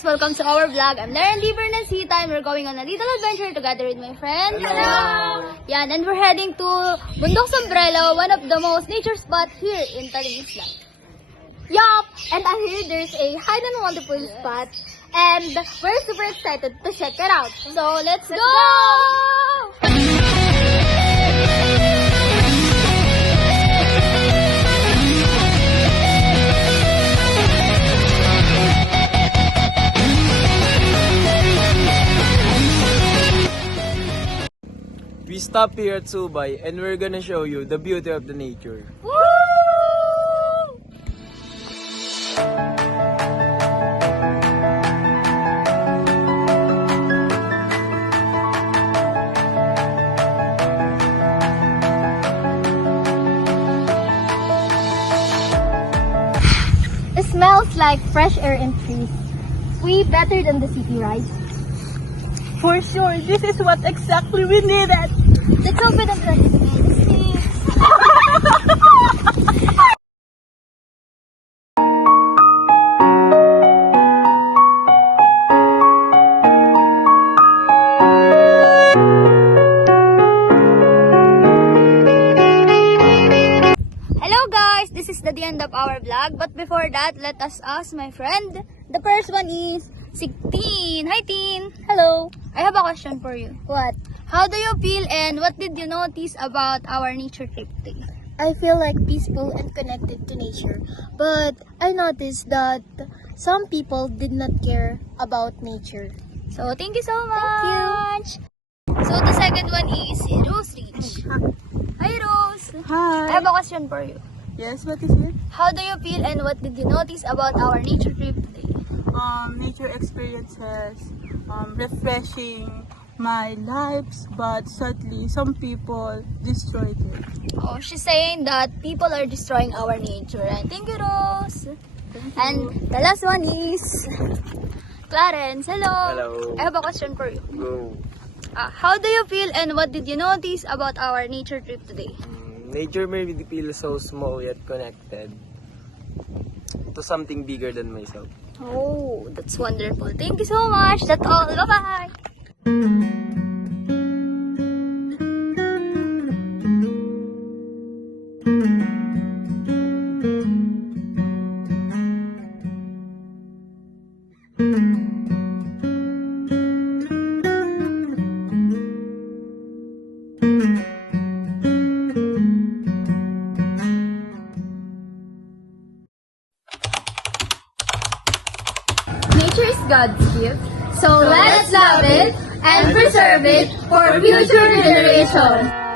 guys! Welcome to our vlog. I'm Lauren Lieber Nansita and we're going on a little adventure together with my friend. Hello! Yan, and we're heading to Bundok Sombrero, one of the most nature spots here in Taling Isla. Yup! And I hear there's a hide and wonderful spot and we're super excited to check it out. So let's go! We stopped here at Subay and we're gonna show you the beauty of the nature. Woo! It smells like fresh air and trees. Way better than the city, right? For sure, this is what exactly we needed. Let's open the glasses. Hello guys, this is the end of our vlog. But before that, let us ask my friend. The first one is si Teen. Hi Teen. Hello. I have a question for you. What? How do you feel and what did you notice about our nature trip today? I feel like peaceful and connected to nature, but I noticed that some people did not care about nature. So, thank you so much. So, the second one is Rose Reach. Hi Rose. I Hi. have a question for you. Yes, what is it? How do you feel and what did you notice about our nature trip today? Nature experiences, refreshing my lives, but sadly, some people destroyed it. Oh, she's saying that people are destroying our nature. And thank you, Rose. And the last one is Clarence. Hello. Hello. I have a question for you. Go. How do you feel and what did you notice about our nature trip today? Nature made me feel so small yet connected to something bigger than myself. Oh, that's wonderful. Thank you so much. That's all. Bye-bye. Nature is God's gift, so let's love it and preserve it for future generations.